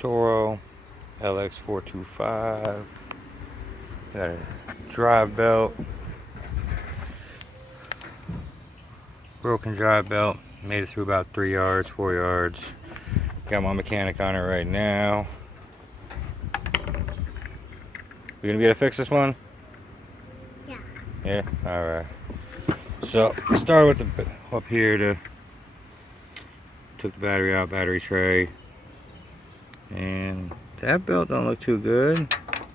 Toro LX425. Got a drive belt. Broken drive belt. Made it through about 3 yards, 4 yards. Got my mechanic on it right now. You gonna be able to fix this one? Yeah. Yeah? Alright. So, I started with the up here. Took the battery out, battery tray. And that belt don't look too good.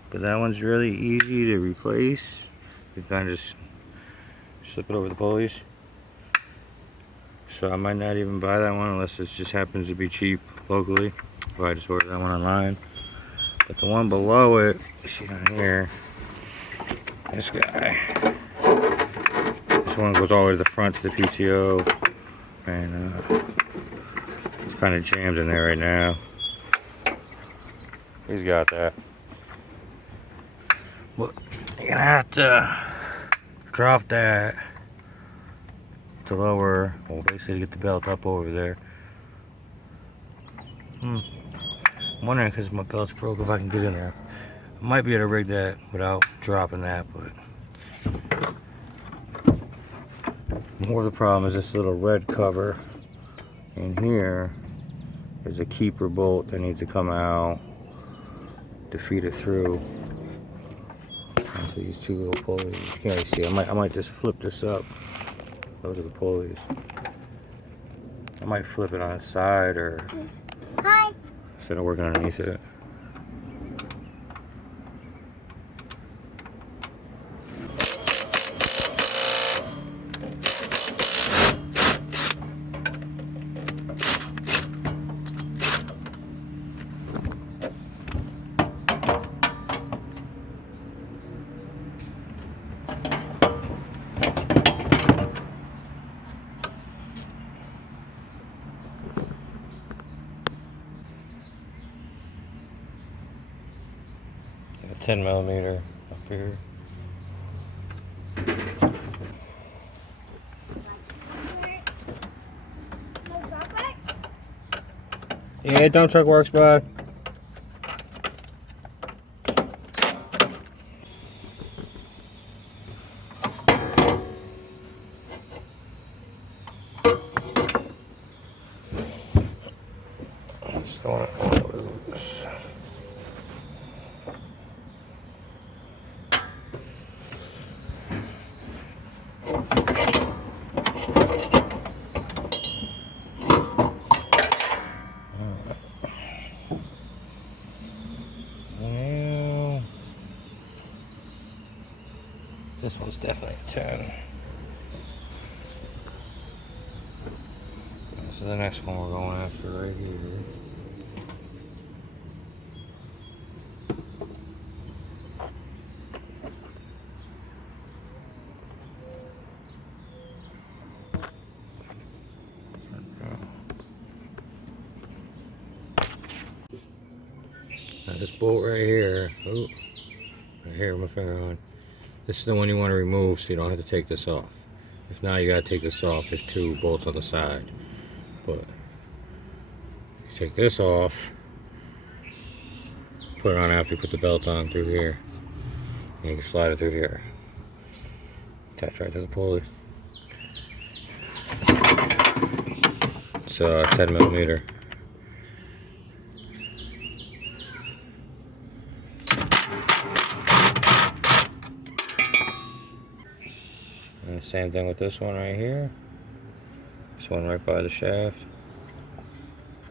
But that one's really easy to replace. You kind of just slip it over the pulleys. So I might not even buy that one unless it just happens to be cheap locally. Or I just order that one online. But the one below it, you see down here, this guy. This one goes all the way to the front to the PTO. And it's kind of jammed in there right now. He's got that. But you're gonna have to drop that to lower, well, basically get the belt up over there. I'm wondering, because my belt's broke, if I can get in there. I might be able to rig that without dropping that, but more of the problem is this little red cover in here. There's a keeper bolt that needs to come out to feed it through. And so these two little pulleys, you can't really see. I might just flip this up. Those are the pulleys. I might flip it on its side or instead of working underneath it. A 10mm up here. Yeah, dump truck works, bud. Just don't want to lose. This one's definitely a 10. So the next one we're going after right here. Now this bolt right here, ooh, right here with my finger on. This is the one you want to remove so you don't have to take this off. If not, you got to take this off. There's 2 bolts on the side. But you take this off, put it on after you put the belt on through here. And you can slide it through here. Attach right to the pulley. It's 10mm. And the same thing with this one right here. This one right by the shaft.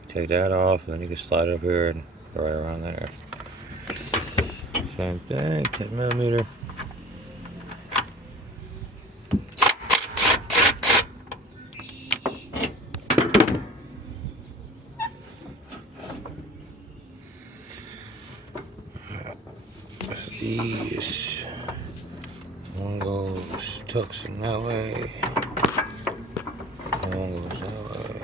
Take that off, and then you can slide it up here and right around there. Same thing, 10mm. These. One goes tucks in that way. One goes that way.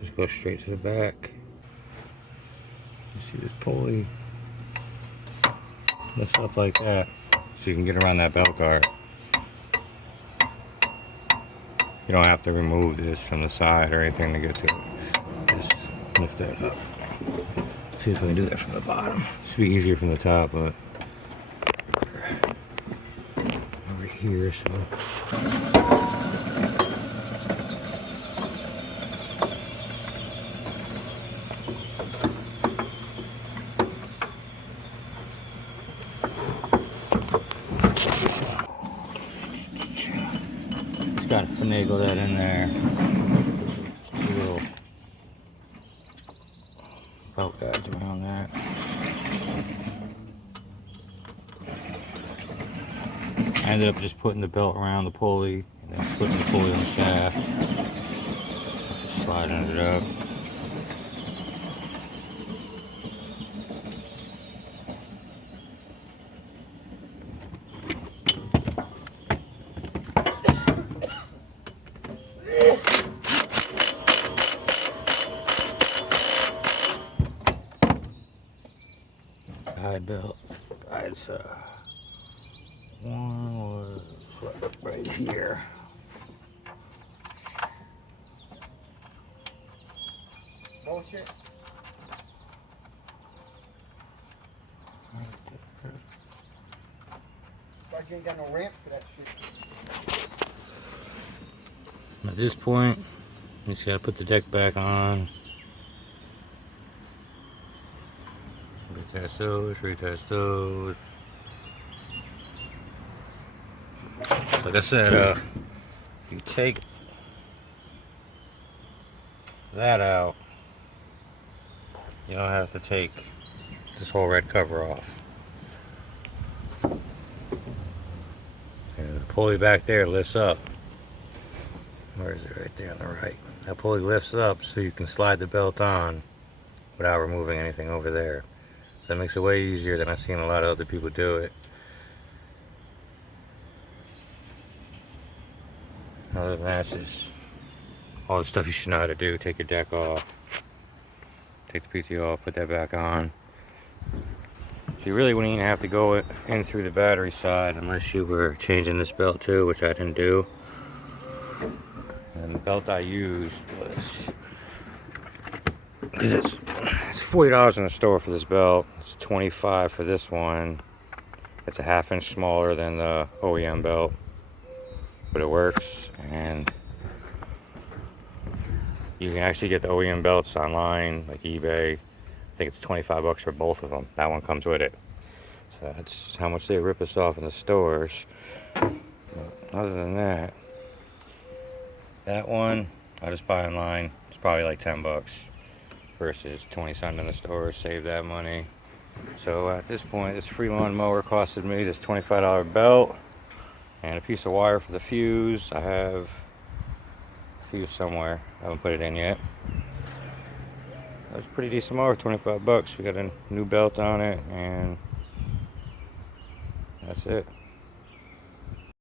Just go straight to the back. You see this pulley. lifts up like that, so you can get around that belt guard. You don't have to remove this from the side or anything to get to it. Just lift that up. See if we can do that from the bottom. This will be easier from the top, but over here, so. Just gotta finagle that in there. Just two little belt guides around that. I ended up just putting the belt around the pulley and then flipping the pulley on the shaft. Just sliding it up. Guide belt. Guides one was right here. Bullshit. Like you ain't got no ramp for that shit. At this point, you just gotta put the deck back on. Retest those, retest those. Like I said, if you take that out, you don't have to take this whole red cover off. And the pulley back there lifts up. Where is it? Right there on the right. That pulley lifts up so you can slide the belt on without removing anything over there. So that makes it way easier than I've seen a lot of other people do it. Other than that, it's just all the stuff you should know how to do. Take your deck off, take the PTO off, put that back on. So you really wouldn't even have to go in through the battery side unless you were changing this belt too, which I didn't do. And the belt I used was, because it's $40 in the store for this belt. It's $25 for this one. It's a ½ inch smaller than the OEM belt, but it works. And you can actually get the OEM belts online, like eBay. I think it's $25 for both of them. That one comes with it. So that's how much they rip us off in the stores. But other than that, that one I just buy online. It's probably like $10 versus 20 cents in the store. Save that money. So at this point, this free lawn mower costed me this $25 belt and a piece of wire for the fuse. I have a fuse somewhere. I haven't put it in yet. That was a pretty decent mower, $25. We got a new belt on it, and that's it.